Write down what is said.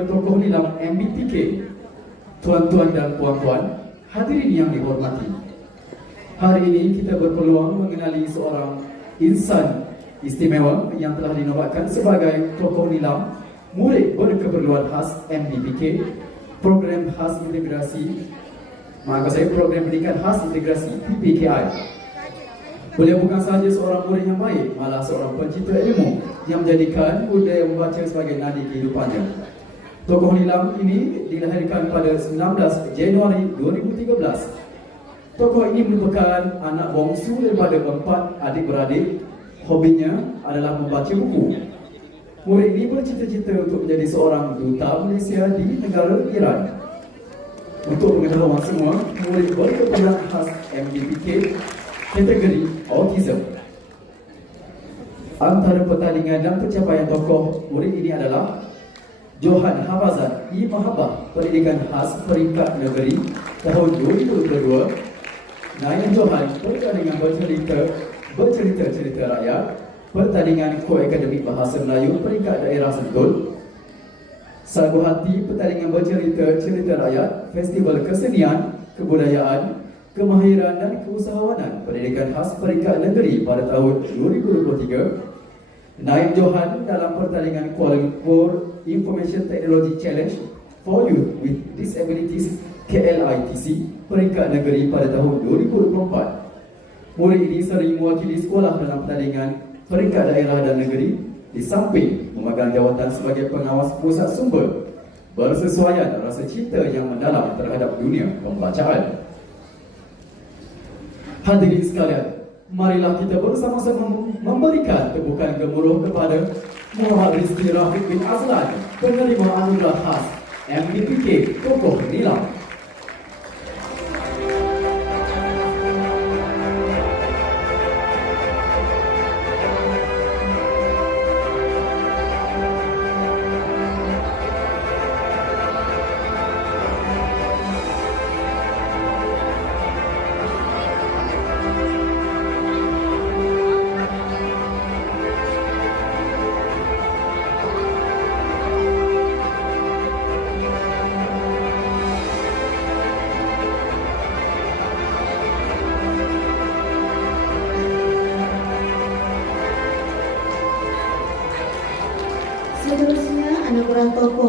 Tokoh nilam MBTK, tuan-tuan dan puan-puan, hadirin yang dihormati. Hari ini kita berpeluang mengenali seorang insan istimewa yang telah dinobatkan sebagai tokoh nilam murid berkeperluan khas MBTK, program khas integrasi, program pendidikan khas integrasi PPKI. Beliau bukan sahaja seorang murid yang baik, malah seorang pencipta ilmu yang menjadikan budaya membaca sebagai nadi kehidupannya. Tokoh nilam ini dilahirkan pada 19 Januari 2013. Tokoh ini merupakan anak bongsu daripada 4 adik-beradik. Hobinya adalah membaca buku. Murid ini bercita-cita untuk menjadi seorang duta Malaysia di negara Iran. Untuk pengetahuan semua, murid berkeperluan khas MBTK kategori autism. Antara pertandingan dan pencapaian tokoh murid ini adalah Johan Hafazat Mahabbah Pendidikan Khas Peringkat Negeri tahun 2022, Nayan Johan Pertandingan Bercerita Rakyat, Pertandingan Koakademik Bahasa Melayu Peringkat Daerah Sentul, Sagu Hati Pertandingan Bercerita Rakyat Festival Kesenian, Kebudayaan, Kemahiran dan Keusahawanan Pendidikan Khas Peringkat Negeri pada tahun 2023, Naim Johan dalam pertandingan Kuala Lumpur Information Technology Challenge for Youth with Disabilities KLITC Peringkat Negeri pada tahun 2024. Murid ini sering mewakili sekolah dalam pertandingan peringkat daerah dan negeri di samping memegang jawatan sebagai pengawas pusat sumber bersesuaian rasa cinta yang mendalam terhadap dunia pembacaan. Hadirin sekalian, marilah kita bersama-sama memberikan tepukan gemuruh kepada Muhammad Rizki Rafiq bin Azlan, penerima anugerah khas MBTK Tokoh Nilam. Seterusnya anugerah tokoh